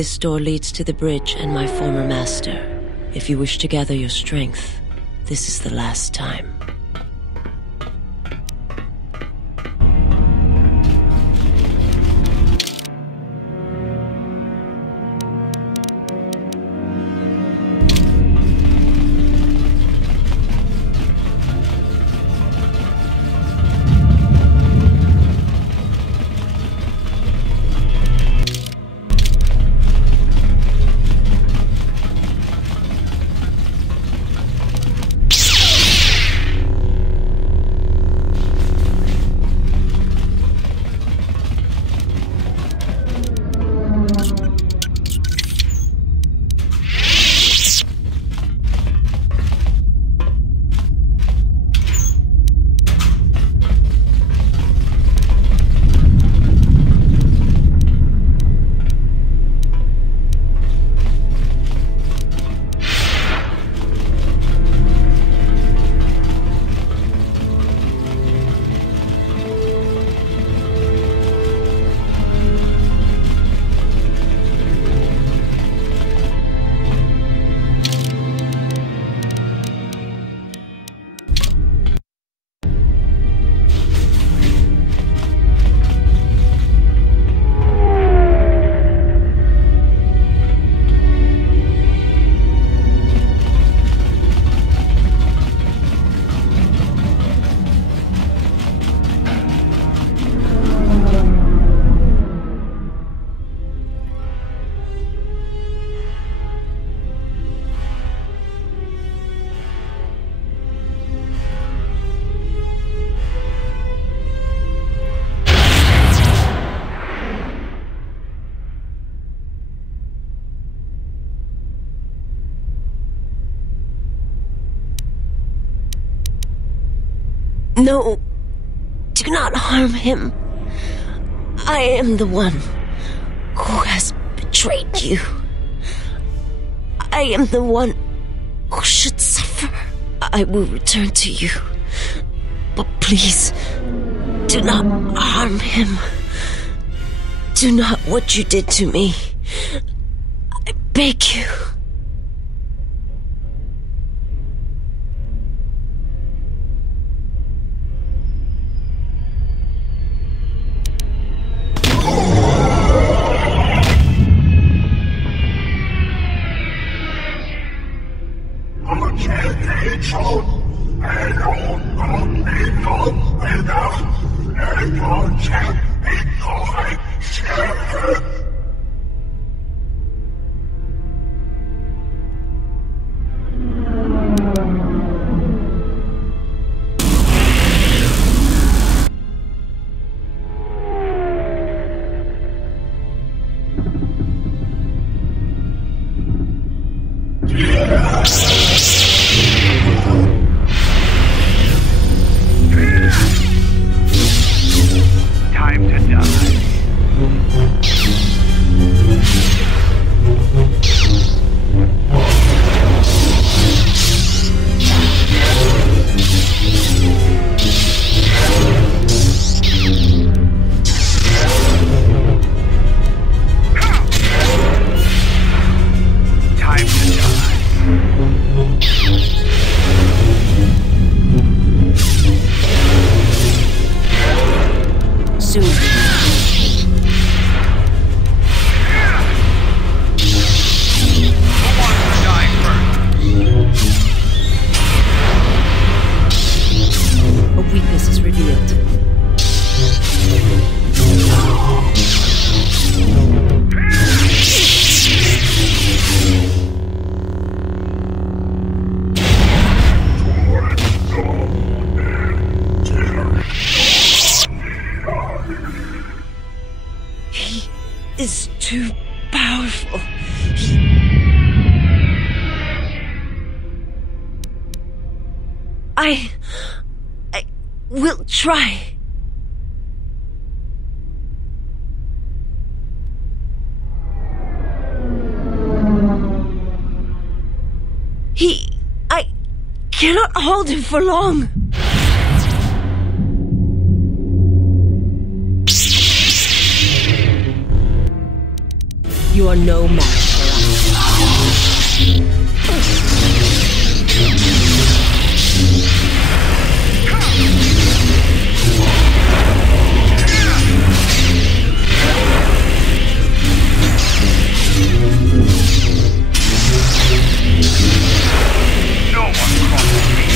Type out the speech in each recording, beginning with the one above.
This door leads to the bridge and my former master. If you wish to gather your strength, this is the last time. No, do not harm him. I am the one who has betrayed you. I am the one who should suffer. I will return to you, but please, do not harm him. Do not what you did to me. I beg you. Is too powerful. I will try. I cannot hold him for long. You are no match for us. No one crosses me.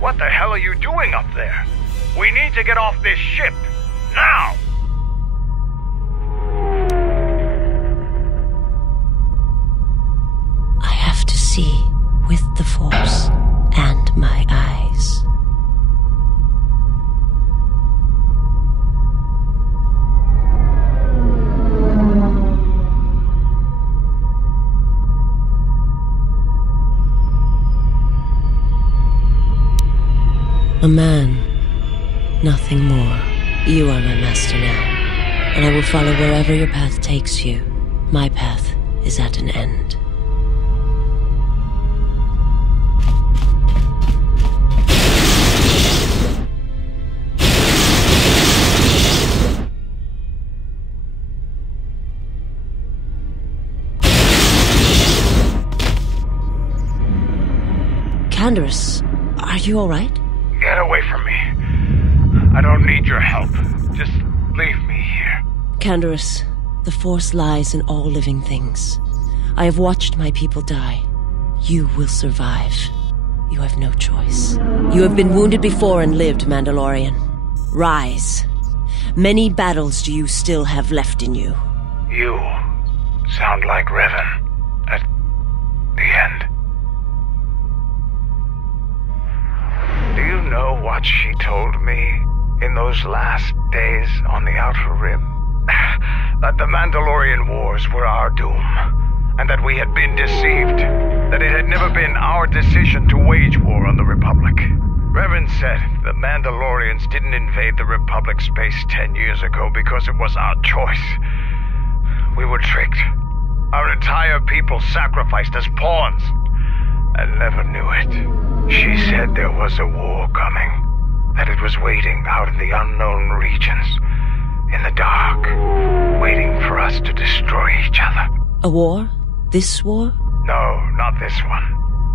What the hell are you doing up there? We need to get off this ship, now! I have to see with the Force and my eyes. A man, nothing more. You are my master now, and I will follow wherever your path takes you. My path is at an end. Canderous, are you all right? Get away from me. I don't need your help. Just leave me here. Canderous, the Force lies in all living things. I have watched my people die. You will survive. You have no choice. You have been wounded before and lived, Mandalorian. Rise. Many battles do you still have left in you. You sound like Revan at the end. Do you know what she told me in those last days on the Outer Rim? That the Mandalorian Wars were our doom, and that we had been deceived, that it had never been our decision to wage war on the Republic. Revan said the Mandalorians didn't invade the Republic space 10 years ago because it was our choice. We were tricked. Our entire people sacrificed as pawns, and never knew it. She said there was a war coming, that it was waiting out in the unknown regions, in the dark, waiting for us to destroy each other. A war? This war? No, not this one.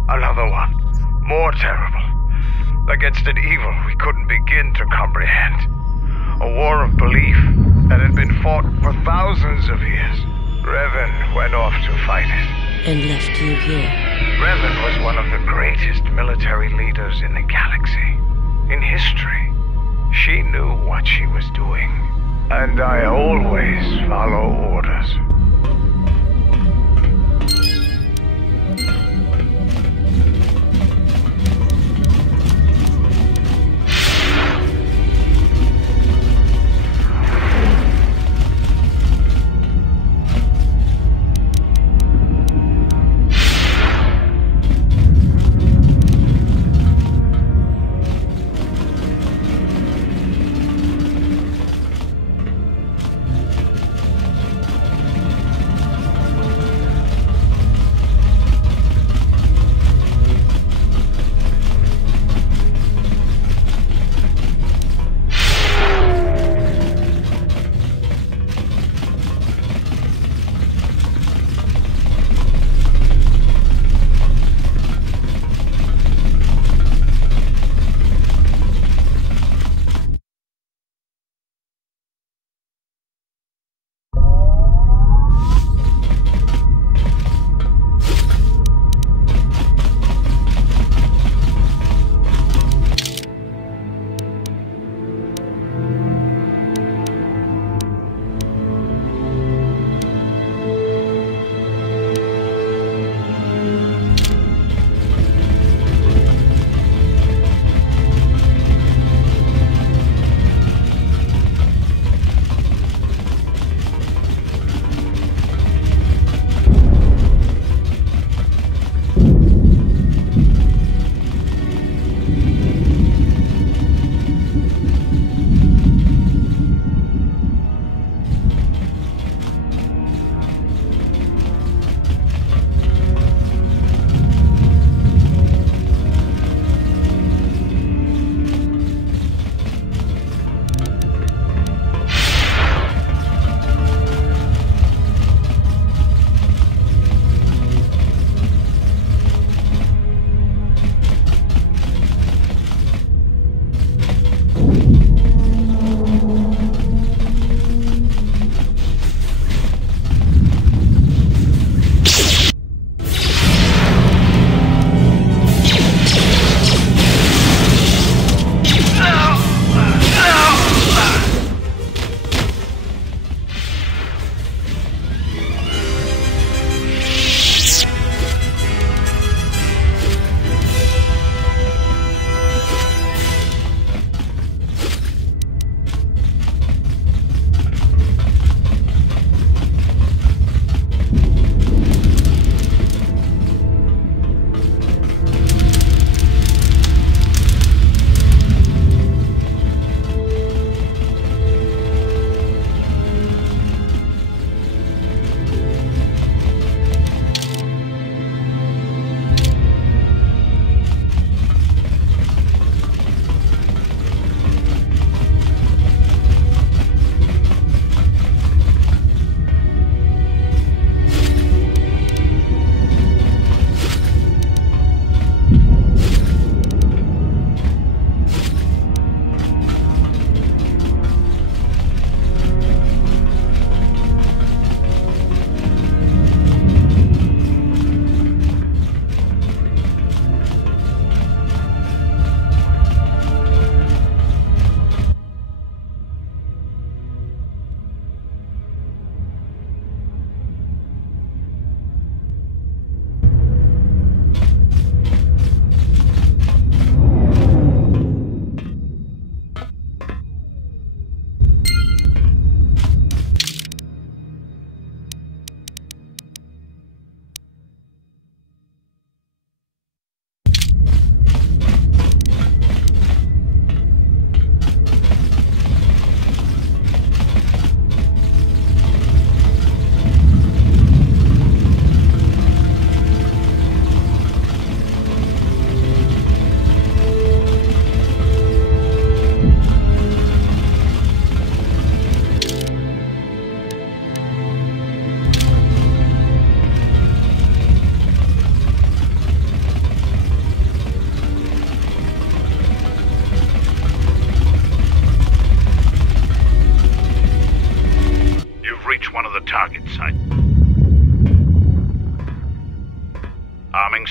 Another one. More terrible. Against an evil we couldn't begin to comprehend. A war of belief that had been fought for thousands of years. Revan went off to fight it. And left you here. Revan was one of the greatest military leaders in the galaxy. In history. She knew what she was doing. And I always follow orders.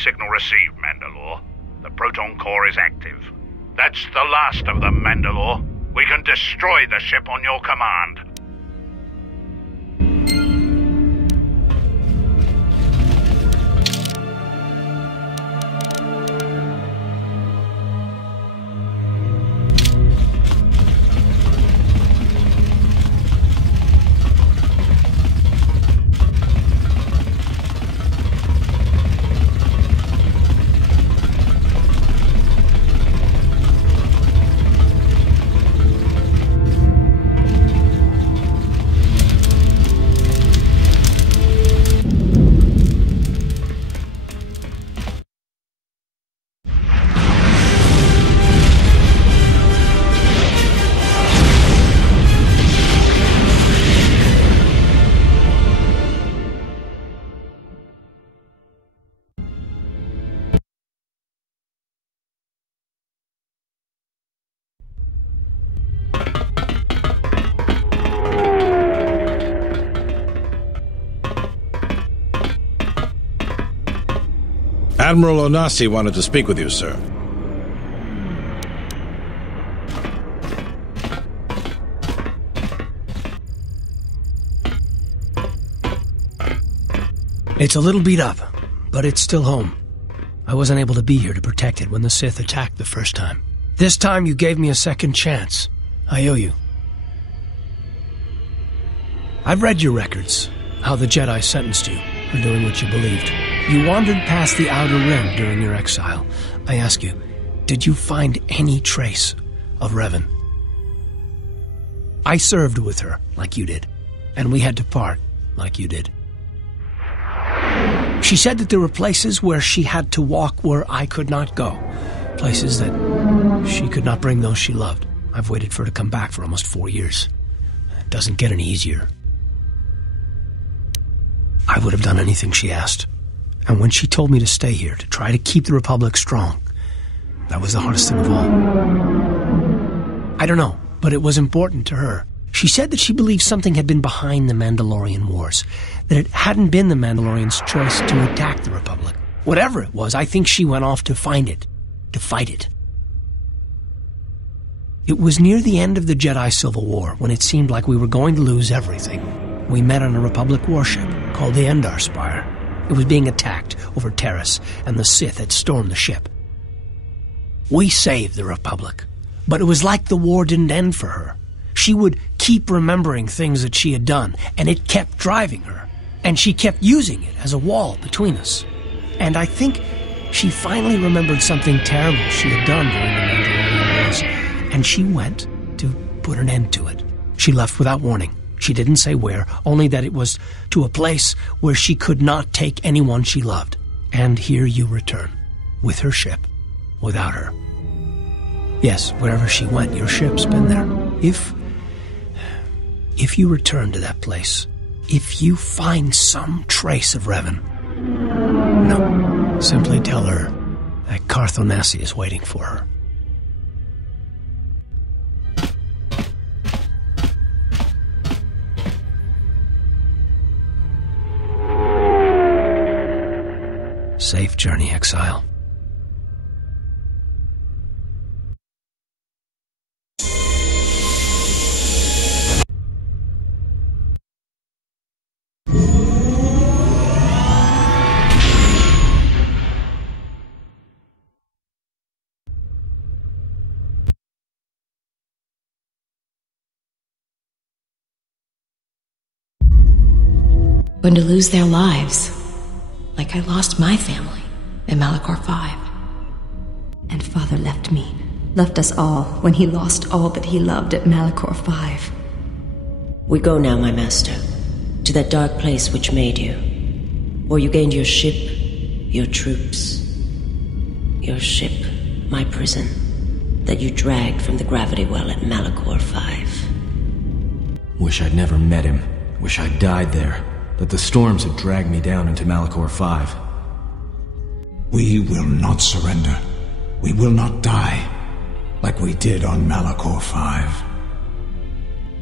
signal received, Mandalore. The proton core is active. That's the last of them, Mandalore. We can destroy the ship on your command. Admiral Onasi wanted to speak with you, sir. It's a little beat up, but it's still home. I wasn't able to be here to protect it when the Sith attacked the first time. This time you gave me a second chance. I owe you. I've read your records, how the Jedi sentenced you for doing what you believed. You wandered past the Outer Rim during your exile. I ask you, did you find any trace of Revan? I served with her, like you did, and we had to part, like you did. She said that there were places where she had to walk where I could not go, places that she could not bring those she loved. I've waited for her to come back for almost 4 years. It doesn't get any easier. I would have done anything she asked. And when she told me to stay here, to try to keep the Republic strong, that was the hardest thing of all. I don't know, but it was important to her. She said that she believed something had been behind the Mandalorian Wars, that it hadn't been the Mandalorians' choice to attack the Republic. Whatever it was, I think she went off to find it, to fight it. It was near the end of the Jedi Civil War, when it seemed like we were going to lose everything. We met on a Republic warship called the Endar Spire. It was being attacked over Terrace, and the Sith had stormed the ship. We saved the Republic, but it was like the war didn't end for her. She would keep remembering things that she had done, and it kept driving her, and she kept using it as a wall between us. And I think she finally remembered something terrible she had done during the Mandalorian Wars, and she went to put an end to it. She left without warning. She didn't say where, only that it was to a place where she could not take anyone she loved. And here you return, with her ship, without her. Yes, wherever she went, your ship's been there. If you return to that place, if you find some trace of Revan, no, simply tell her that Carth Onasi is waiting for her. Safe journey, exile. Going to lose their lives, like I lost my family in Malachor 5. And Father left me, left us all when he lost all that he loved at Malachor 5. We go now, my master, to that dark place which made you, where you gained your ship, your troops, your ship, my prison, that you dragged from the gravity well at Malachor 5. Wish I'd never met him. Wish I'd died there. That the storms had dragged me down into Malachor 5. We will not surrender. We will not die, like we did on Malachor 5.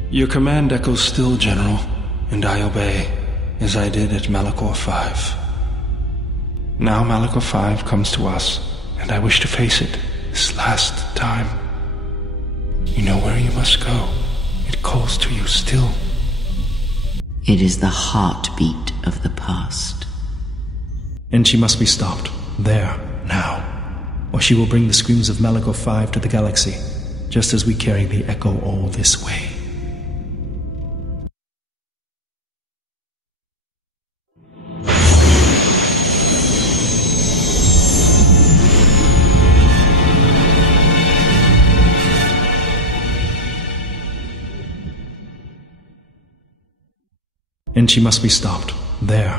Your command echoes still, General, and I obey, as I did at Malachor 5. Now Malachor 5 comes to us, and I wish to face it this last time. You know where you must go. It calls to you still. It is the heartbeat of the past. And she must be stopped. There, now. Or she will bring the screams of Malachor 5 to the galaxy, just as we carry the echo all this way. And she must be stopped. There.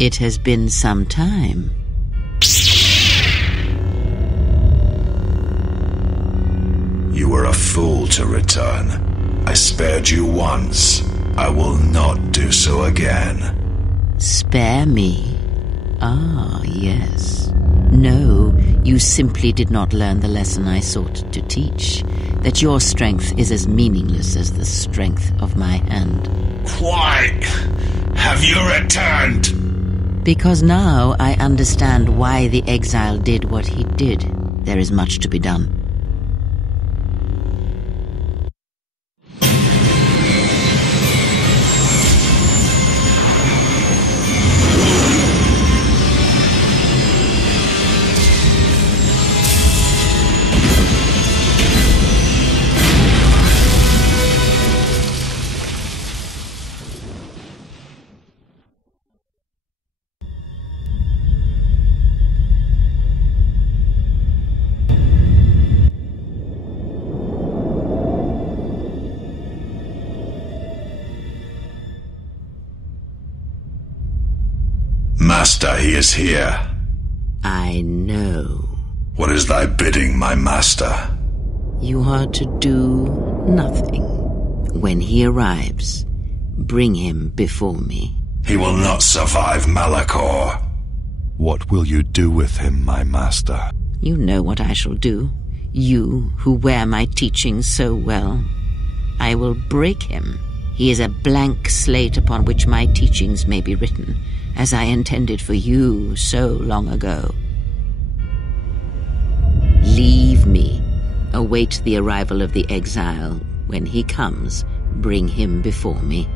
It has been some time. You were a fool to return. I spared you once. I will not do so again. Spare me? Ah, yes. No, you simply did not learn the lesson I sought to teach. That your strength is as meaningless as the strength of my hand. Why have you returned? Because now I understand why the exile did what he did. There is much to be done. Master, he is here. I know. What is thy bidding, my master? You are to do nothing. When he arrives, bring him before me. He will not survive Malachor. What will you do with him, my master? You know what I shall do. You, who wear my teachings so well. I will break him. He is a blank slate upon which my teachings may be written, as I intended for you so long ago. Leave me. Await the arrival of the exile. When he comes, bring him before me.